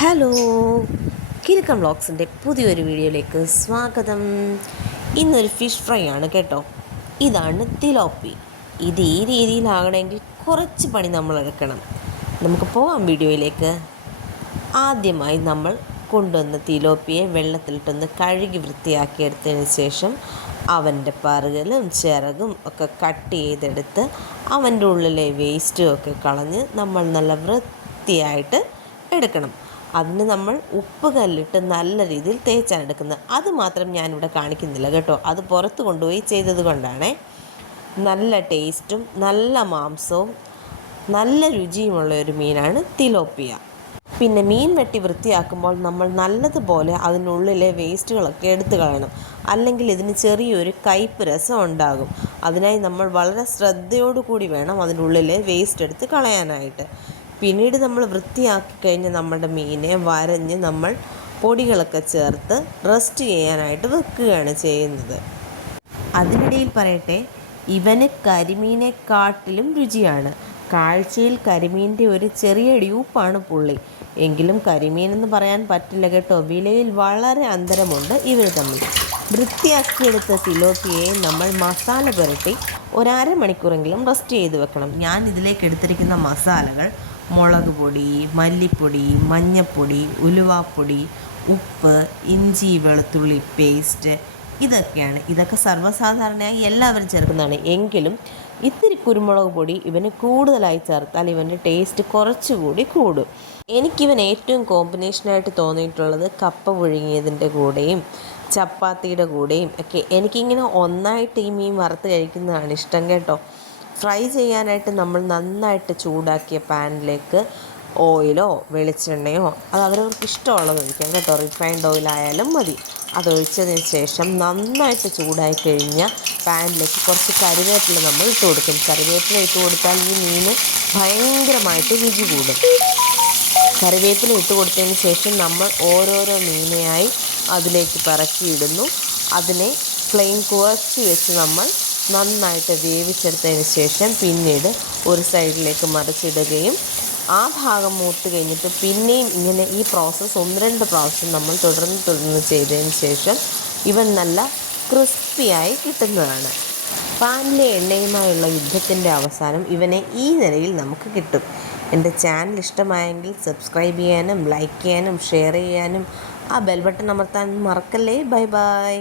Hello Kilukkam വ്ളോഗ്സിന്റെ പുതിയൊരു വീഡിയോയിലേക്ക് സ്വാഗതം. ഇന്നൊരു ഫിഷ് ഫ്രൈ ആണ് കേട്ടോ. ഇതാണ് തിലോപ്പി. ഇത് ഈ രീതിയിലാകണമെങ്കിൽ കുറച്ച് പണി നമ്മൾ എടുക്കണം. നമുക്ക് പോവാം വീഡിയോയിലേക്ക്. ആദ്യമായി നമ്മൾ കൊണ്ടുവന്ന തിലോപ്പിയെ വെള്ളത്തിലിട്ടൊന്ന് കഴുകി വൃത്തിയാക്കിയെടുത്തതിന് ശേഷം അവന്റെ പറുകലും ചിറകും ഒക്കെ കട്ട് ചെയ്തെടുത്ത് അവന്റെ ഉള്ളിലെ വേസ്റ്റും ഒക്കെ കളഞ്ഞ് നമ്മൾ നല്ല വൃത്തിയായിട്ട് എടുക്കണം. അതിന് നമ്മൾ ഉപ്പ് കല്ലിട്ട് നല്ല രീതിയിൽ തേച്ചാണ് എടുക്കുന്നത്. അത് മാത്രം ഞാനിവിടെ കാണിക്കുന്നില്ല കേട്ടോ. അത് പുറത്ത് കൊണ്ടുപോയി ചെയ്തത് കൊണ്ടാണേ. നല്ല ടേസ്റ്റും നല്ല മാംസവും നല്ല രുചിയുമുള്ള ഒരു മീനാണ് തിലോപ്പിയ. പിന്നെ മീൻ വെട്ടി വൃത്തിയാക്കുമ്പോൾ നമ്മൾ നല്ലതുപോലെ അതിനുള്ളിലെ വേസ്റ്റുകളൊക്കെ എടുത്തു കളയണം. അല്ലെങ്കിൽ ഇതിന് ചെറിയൊരു കയ്പ് രസം ഉണ്ടാകും. അതിനായി നമ്മൾ വളരെ ശ്രദ്ധയോടു കൂടി വേണം അതിനുള്ളിലെ വേസ്റ്റ് എടുത്ത് കളയാനായിട്ട്. പിന്നീട് നമ്മൾ വൃത്തിയാക്കി കഴിഞ്ഞ് നമ്മുടെ മീനെ വരഞ്ഞ് നമ്മൾ പൊടികളൊക്കെ ചേർത്ത് റെസ്റ്റ് ചെയ്യാനായിട്ട് വെക്കുകയാണ് ചെയ്യുന്നത്. അതിനിടയിൽ പറയട്ടെ ഇവന് കരിമീനെക്കാട്ടിലും രുചിയാണ്. കാഴ്ചയിൽ കരിമീന്റെ ഒരു ചെറിയ ഡ്യൂപ്പാണ് പുള്ളി. എങ്കിലും കരിമീൻ എന്ന് പറയാൻ പറ്റില്ല കേട്ടോ. വിലയിൽ വളരെ അന്തരമുണ്ട് ഇവർ തമ്മിൽ. വൃത്തിയാക്കിയെടുത്ത തിലോപ്പിയെ നമ്മൾ മസാല പുരട്ടി ഒരര മണിക്കൂറെങ്കിലും റെസ്റ്റ് ചെയ്ത് വെക്കണം. ഞാൻ ഇതിലേക്ക് എടുത്തിരിക്കുന്ന മസാലകൾ മുളക് പൊടി മല്ലിപ്പൊടി മഞ്ഞൾപ്പൊടി ഉലുവാപ്പൊടി ഉപ്പ് ഇഞ്ചി വെളുത്തുള്ളി പേസ്റ്റ് ഇതൊക്കെയാണ്. ഇതൊക്കെ സർവസാധാരണയായി എല്ലാവരും ചേർക്കുന്നതാണ്. എങ്കിലും ഇത്തിരി കുരുമുളക് പൊടി ഇവന് കൂടുതലായി ചേർത്താൽ ഇവന്റെ ടേസ്റ്റ് കുറച്ചുകൂടി കൂടും. എനിക്കിവൻ ഏറ്റവും കോമ്പിനേഷനായിട്ട് തോന്നിയിട്ടുള്ളത് കപ്പ പുഴുങ്ങിയതിന്റെ കൂടെയും ചപ്പാത്തിയുടെ കൂടെയും ഒക്കെ. എനിക്കിങ്ങനെ ഒന്നായിട്ട് ഈ മീൻ വറുത്ത് കഴിക്കുന്നതാണ് ഇഷ്ടം കേട്ടോ. ഫ്രൈ ചെയ്യാനായിട്ട് നമ്മൾ നന്നായിട്ട് ചൂടാക്കിയ പാനിലേക്ക് ഓയിലോ വെളിച്ചെണ്ണയോ അത് അവരവർക്ക് ഇഷ്ടമുള്ളത് ഒഴിക്കാം കേട്ടോ. റിഫൈൻഡ് ഓയിലായാലും മതി. അതൊഴിച്ചതിന് ശേഷം നന്നായിട്ട് ചൂടായി കഴിഞ്ഞാൽ പാനിലേക്ക് കുറച്ച് കറിവേപ്പില നമ്മൾ ഇട്ട് കൊടുക്കും. കറിവേപ്പില ഇട്ട് കൊടുത്താൽ ഈ മീൻ ഭയങ്കരമായിട്ട് രുചി കൂടും. കറിവേപ്പില ഇട്ട് കൊടുത്തതിന് ശേഷം നമ്മൾ ഓരോരോ മീനെയായി അതിലേക്ക് പറക്കിയിടുന്നു. അതിനെ ഫ്ലെയിം കുറച്ച് വെച്ച് നമ്മൾ നന്നായിട്ട് വേവിച്ചെടുത്തതിന് ശേഷം പിന്നീട് ഒരു സൈഡിലേക്ക് മറിച്ചിടുകയും ആ ഭാഗം മൂത്ത് കഴിഞ്ഞിട്ട് പിന്നെയും ഇങ്ങനെ ഈ പ്രോസസ്സ് ഒന്ന് രണ്ട് പ്രാവശ്യം നമ്മൾ തുടർന്ന് തുടർന്ന് ചെയ്തതിന് ശേഷം ഇവ നല്ല ക്രിസ്പിയായി കിട്ടുന്നതാണ്. പാനിലെ എണ്ണയുമായുള്ള യുദ്ധത്തിന്റെ അവസാനം ഇവനെ ഈ നിലയിൽ നമുക്ക് കിട്ടും. എന്റെ ചാനൽ ഇഷ്ടമായെങ്കിൽ സബ്സ്ക്രൈബ് ചെയ്യാനും ലൈക്ക് ചെയ്യാനും ഷെയർ ചെയ്യാനും ആ ബെൽ ബട്ടൺ അമർത്താൻ മറക്കല്ലേ? Bye bye